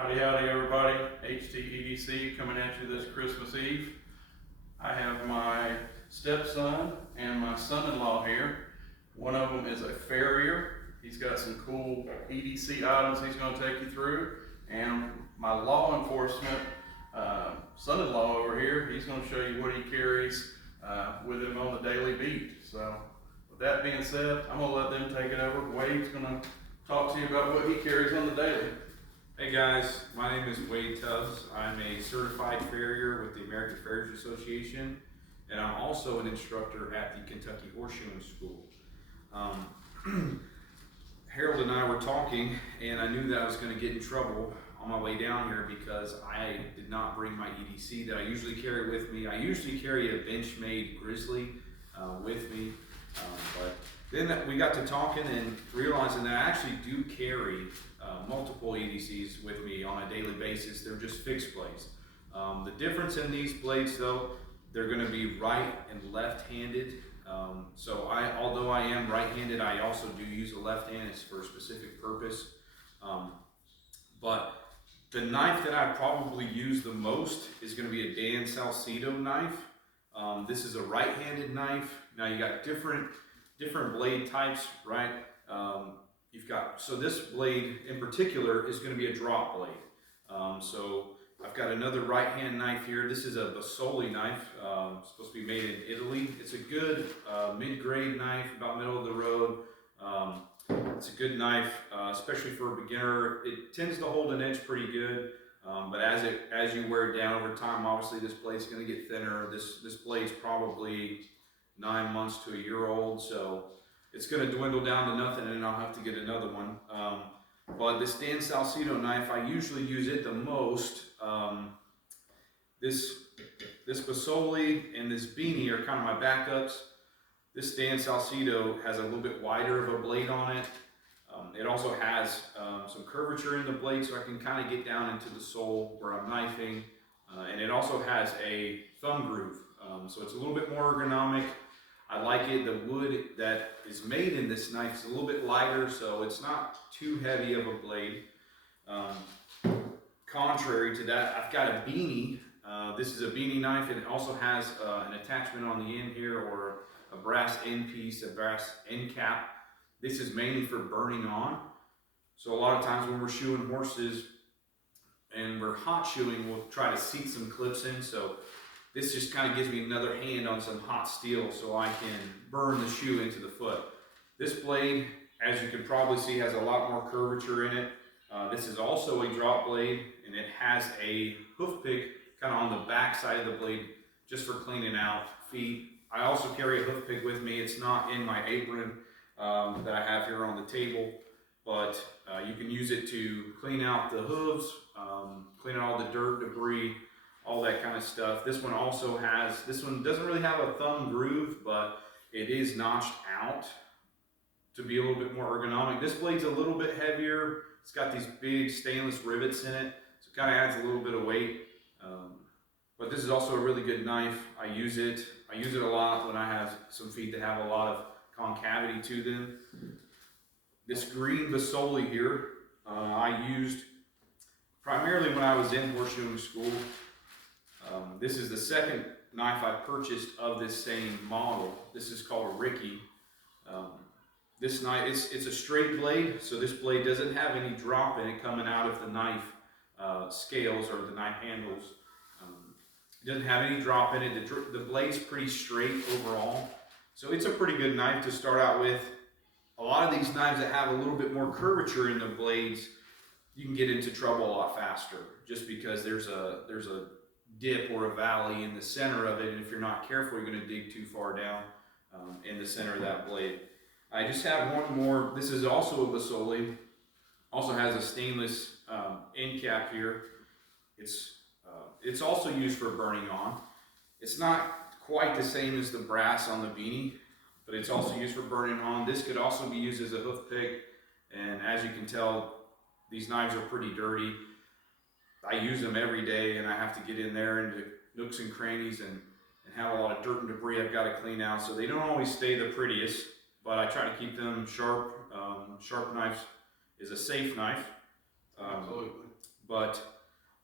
Howdy everybody, HTEDC coming at you this Christmas Eve. I have my stepson and my son-in-law here. One of them is a farrier. He's got some cool EDC items he's going to take you through. And my law enforcement son-in-law over here, he's going to show you what he carries with him on the daily beat. So with that being said, I'm going to let them take it over. Wade's going to talk to you about what he carries on the daily. Hey guys, my name is Wade Tubbs. I'm a certified farrier with the American Farriers Association, and I'm also an instructor at the Kentucky Horseshoeing School. Harold and I were talking, and I knew that I was going to get in trouble on my way down here because I did not bring my EDC that I usually carry with me. I usually carry a Benchmade Grizzly with me, but then we got to talking and realizing that I actually do carry multiple EDCs with me on a daily basis. They're just fixed blades. The difference in these blades though, they're going to be right and left-handed. So although I am right-handed, I also do use a left hand. It's for a specific purpose. But the knife that I probably use the most is going to be a Dan Salcedo knife. This is a right-handed knife. Now you got different blade types, right? So this blade in particular is going to be a drop blade. So I've got another right hand knife here. This is a Basoli knife, supposed to be made in Italy. It's a good mid-grade knife, about middle of the road. It's a good knife, especially for a beginner. It tends to hold an edge pretty good, but as you wear it down over time, obviously this blade's going to get thinner. This blade's probably 9 months to a year old, so it's going to dwindle down to nothing, and I'll have to get another one. But this Dan Salcedo knife, I usually use it the most. This Basoli and this Beanie are kind of my backups. This Dan Salcedo has a little bit wider of a blade on it. It also has some curvature in the blade, so I can kind of get down into the sole where I'm knifing. And it also has a thumb groove, so it's a little bit more ergonomic. I like it. The wood that is made in this knife is a little bit lighter, so it's not too heavy of a blade. Contrary to that, I've got a Beanie. This is a Beanie knife, and it also has an attachment on the end here, or a brass end piece, a brass end cap. This is mainly for burning on. So a lot of times when we're shoeing horses and we're hot shoeing, we'll try to seat some clips in. So this just kind of gives me another hand on some hot steel so I can burn the shoe into the foot. This blade, as you can probably see, has a lot more curvature in it. This is also a drop blade, and it has a hoof pick kind of on the back side of the blade just for cleaning out feet. I also carry a hoof pick with me. It's not in my apron that I have here on the table, but you can use it to clean out the hooves, clean out all the dirt, debris, all that kind of stuff. This one doesn't really have a thumb groove, but it is notched out to be a little bit more ergonomic. This blade's a little bit heavier. It's got these big stainless rivets in it, so it kind of adds a little bit of weight. But this is also a really good knife. I use it a lot when I have some feet that have a lot of concavity to them. This green Basoli here, I used primarily when I was in horseshoeing school. This is the second knife I purchased of this same model. This is called a Ricky. This knife, it's a straight blade, so this blade doesn't have any drop in it coming out of the knife scales or the knife handles. It doesn't have any drop in it. The blade's pretty straight overall, so it's a pretty good knife to start out with. A lot of these knives that have a little bit more curvature in the blades, you can get into trouble a lot faster, just because there's a dip or a valley in the center of it, and if you're not careful, you're going to dig too far down in the center of that blade. I just have one more. This is also a Basoli. Also has a stainless end cap here. It's also used for burning on. It's not quite the same as the brass on the Beanie, but it's also used for burning on. This could also be used as a hoof pick, and as you can tell, these knives are pretty dirty. I use them every day, and I have to get in there into nooks and crannies and have a lot of dirt and debris I've got to clean out, so they don't always stay the prettiest, but I try to keep them sharp. Sharp knives is a safe knife. Absolutely. But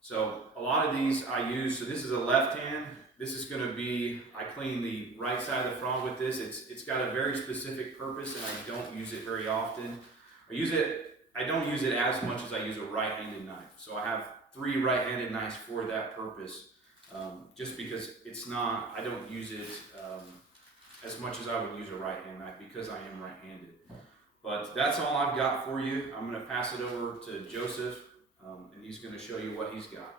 So a lot of these I use, so this is a left hand. This is gonna be, I clean the right side of the frog with this. It's got a very specific purpose and I don't use it very often. I don't use it as much as I use a right-handed knife. So I have 3 right-handed knives for that purpose. Just because I don't use it as much as I would use a right-hand knife because I am right-handed. But that's all I've got for you. I'm gonna pass it over to Joseph, and he's gonna show you what he's got.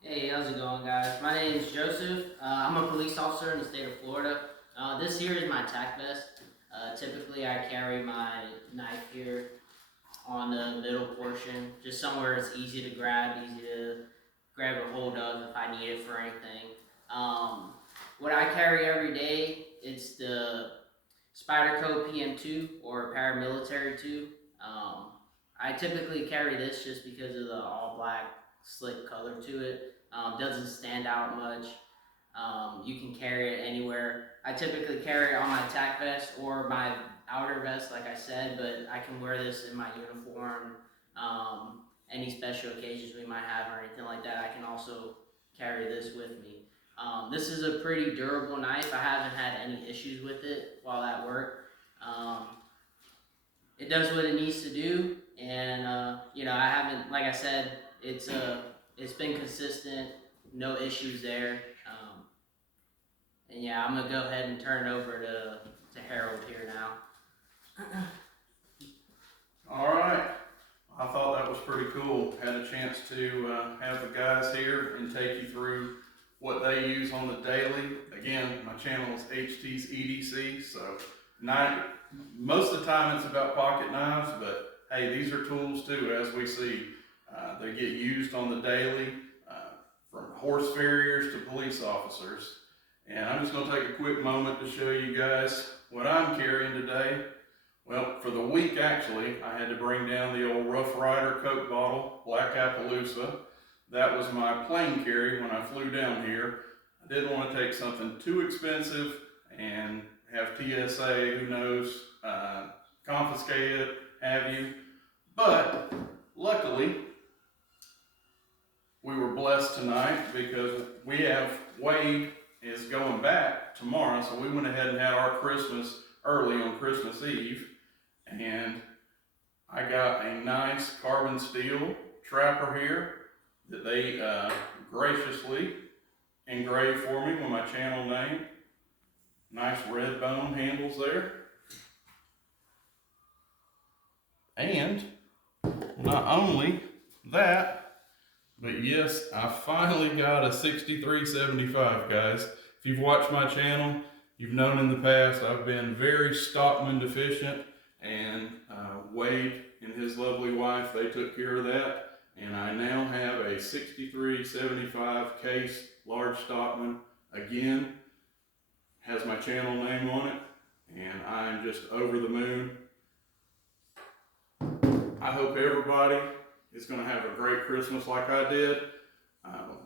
Hey, how's it going, guys? My name is Joseph. I'm a police officer in the state of Florida. This here is my tack vest. Typically, I carry my knife here on the middle portion, just somewhere it's easy to grab a hold of if I need it for anything. What I carry every day, it's the Spyderco PM2 or Paramilitary 2. I typically carry this just because of the all black slick color to it. Doesn't stand out much. You can carry it anywhere. I typically carry it on my tack vest or my outer vest, like I said, but I can wear this in my uniform. Any special occasions we might have or anything like that, I can also carry this with me. This is a pretty durable knife. I haven't had any issues with it while at work. It does what it needs to do, and I haven't, like I said, it's been consistent, no issues there. And yeah, I'm gonna go ahead and turn it over to Harold here now. All right. I thought that was pretty cool. Had a chance to have the guys here and take you through what they use on the daily. Again, my channel is HT's EDC, so most of the time it's about pocket knives, but hey, these are tools too, as we see. They get used on the daily, from horse farriers to police officers. And I'm just going to take a quick moment to show you guys what I'm carrying today. Well, for the week actually, I had to bring down the old Rough Rider Coke bottle, Black Appaloosa. That was my plane carry when I flew down here. I didn't want to take something too expensive and have TSA, who knows, confiscate it, have you. But luckily, we were blessed tonight because we have Wade is going back tomorrow, so we went ahead and had our Christmas early on Christmas Eve, and I got a nice carbon steel trapper here that they graciously engraved for me with my channel name. Nice red bone handles there. And not only that, but yes, I finally got a 6375, guys. If you've watched my channel, you've known in the past I've been very Stockman deficient, and Wade and his lovely wife, they took care of that, and I now have a 6375 case large Stockman. Again, has my channel name on it, and I'm just over the moon. I hope everybody is going to have a great Christmas like I did.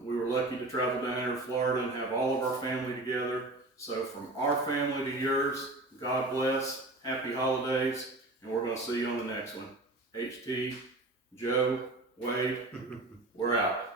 We were lucky to travel down here to Florida and have all of our family together. So from our family to yours, God bless, happy holidays, and we're going to see you on the next one. HT, Joe, Wade, we're out.